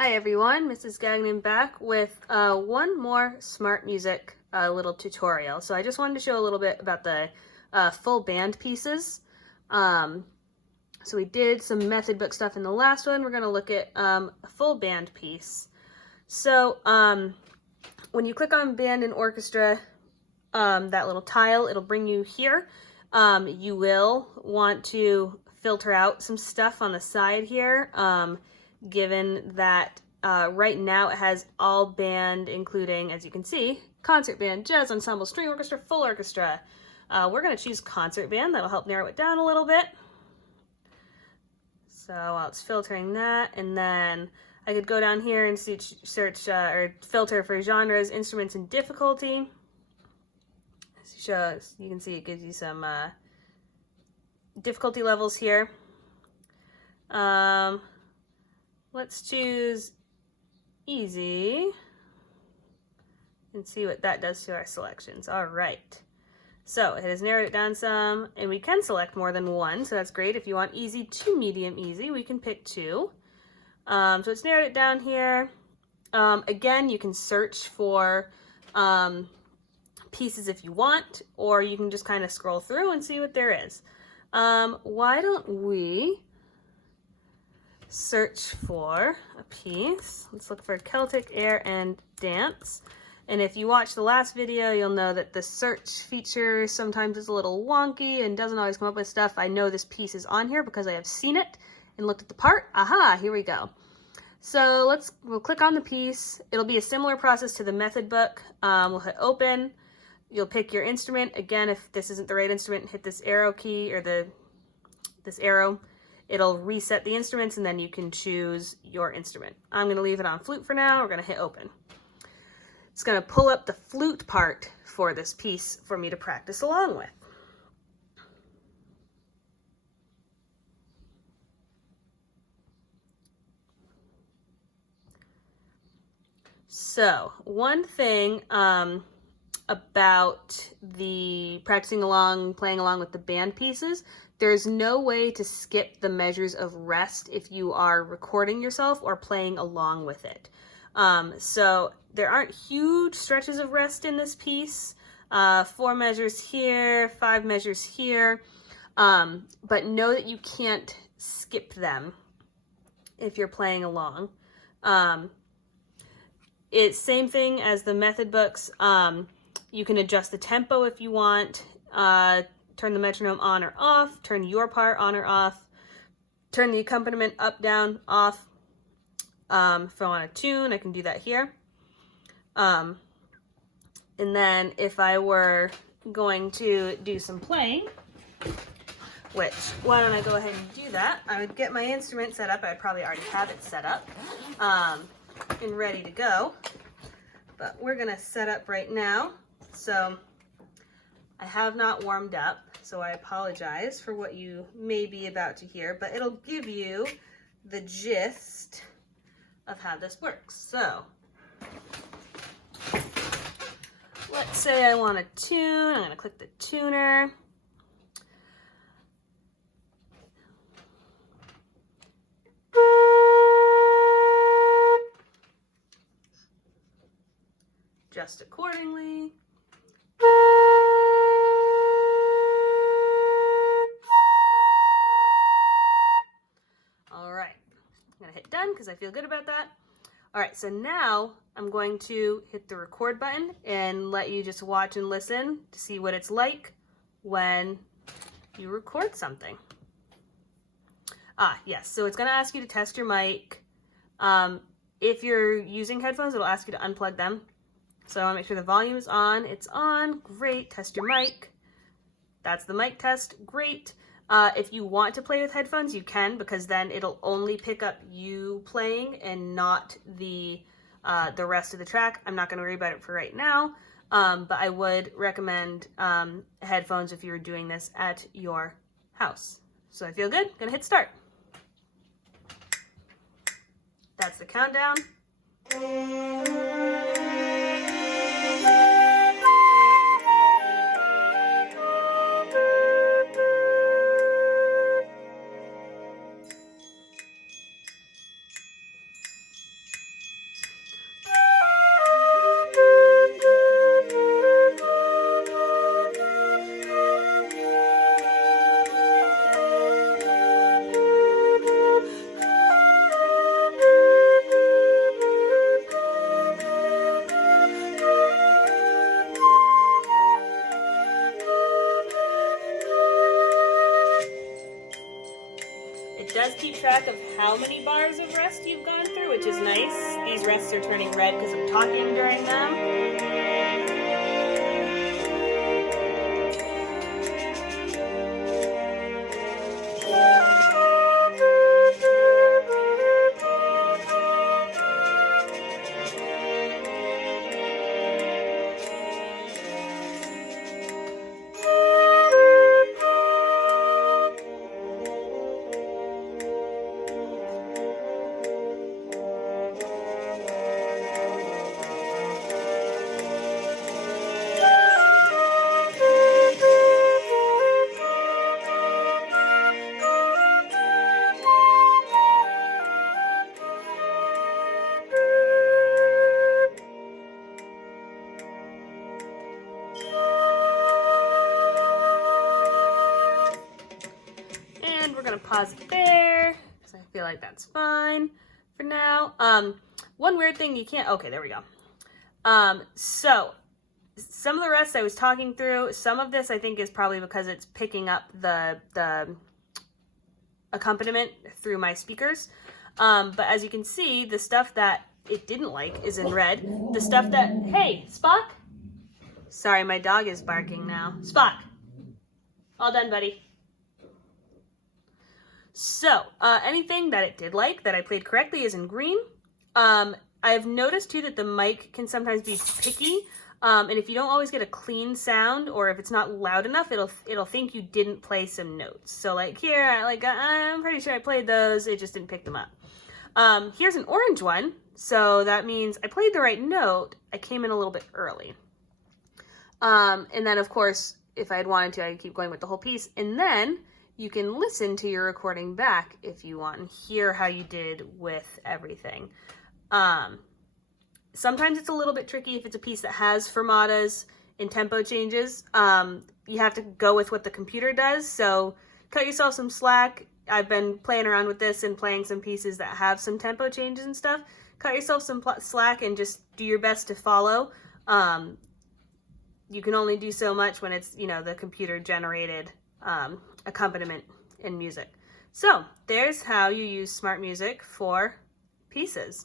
Hi everyone, Mrs. Gagnon back with one more SmartMusic little tutorial. So I just wanted to show a little bit about the full band pieces. So we did some method book stuff in the last one. We're going to look at a full band piece. So when you click on band and orchestra, that little tile, it'll bring you here. You will want to filter out some stuff on the side here. Given that right now it has all band, including, as you can see, concert band, jazz ensemble, string orchestra, full orchestra. We're going to choose concert band. That'll help narrow it down a little bit. So while it's filtering that, and then I could go down here and search or filter for genres, instruments, and difficulty. You can see it gives you some difficulty levels here. Let's choose easy and see what that does to our selections. All right. So it has narrowed it down some, and we can select more than one, so that's great. If you want easy to medium easy, we can pick two. So it's narrowed it down here. Again, you can search for pieces if you want, or you can just kind of scroll through and see what there is. Why don't we search for a piece? Let's look for Celtic air and dance. And if you watched the last video, you'll know that the search feature sometimes is a little wonky and doesn't always come up with stuff. I know this piece is on here because I have seen it and looked at the part. Aha, here we go. So we'll click on the piece. It'll be a similar process to the method book. We'll hit open. You'll pick your instrument. Again, if this isn't the right instrument, hit this arrow key or this arrow. It'll reset the instruments and then you can choose your instrument. I'm going to leave it on flute for now. We're going to hit open. It's going to pull up the flute part for this piece for me to practice along with. So one thing about the practicing along, playing along with the band pieces, there's no way to skip the measures of rest if you are recording yourself or playing along with it. So there aren't huge stretches of rest in this piece. 4 measures here, 5 measures here, but know that you can't skip them if you're playing along. It's same thing as the method books. You can adjust the tempo if you want, turn the metronome on or off, turn your part on or off, turn the accompaniment up, down, off. If I want to tune, I can do that here. And then if I were going to do some playing, which, why don't I go ahead and do that? I would get my instrument set up. I probably already have it set up and ready to go. But we're going to set up right now. So I have not warmed up, so I apologize for what you may be about to hear, but it'll give you the gist of how this works. So let's say I want to tune. I'm going to click the tuner. Adjust accordingly. All right, I'm gonna hit done because I feel good about that. All right, so now I'm going to hit the record button and let you just watch and listen to see what it's like when you record something. Yes, so it's gonna ask you to test your mic. If you're using headphones, it'll ask you to unplug them. So I want to make sure the volume is on. It's on. Great. Test your mic. That's the mic test. Great. If you want to play with headphones, you can, because then it'll only pick up you playing and not the rest of the track. I'm not going to worry about it for right now, but I would recommend headphones if you're doing this at your house. So I feel good. Gonna hit start. That's the countdown. of how many bars of rest you've gone through, which is nice. These rests are turning red because I'm talking during them. We're gonna pause it there because I feel like that's fine for now. One weird thing you can't, okay, there we go. So some of the rest I was talking through, some of this I think is probably because it's picking up the accompaniment through my speakers. But as you can see, the stuff that it didn't like is in red. The stuff that, hey, Spock? Sorry, my dog is barking now. Spock, all done, buddy. So, anything that it did like, that I played correctly, is in green. I've noticed too that the mic can sometimes be picky, and if you don't always get a clean sound, or if it's not loud enough, it'll think you didn't play some notes. So like here, I'm pretty sure I played those, it just didn't pick them up. Here's an orange one, so that means I played the right note, I came in a little bit early. And then of course, if I had wanted to, I could keep going with the whole piece, and then you can listen to your recording back if you want and hear how you did with everything. Sometimes it's a little bit tricky if it's a piece that has fermatas and tempo changes. You have to go with what the computer does, so cut yourself some slack. I've been playing around with this and playing some pieces that have some tempo changes and stuff. Cut yourself some slack and just do your best to follow. You can only do so much when it's, the computer generated accompaniment in music. So there's how you use SmartMusic for pieces.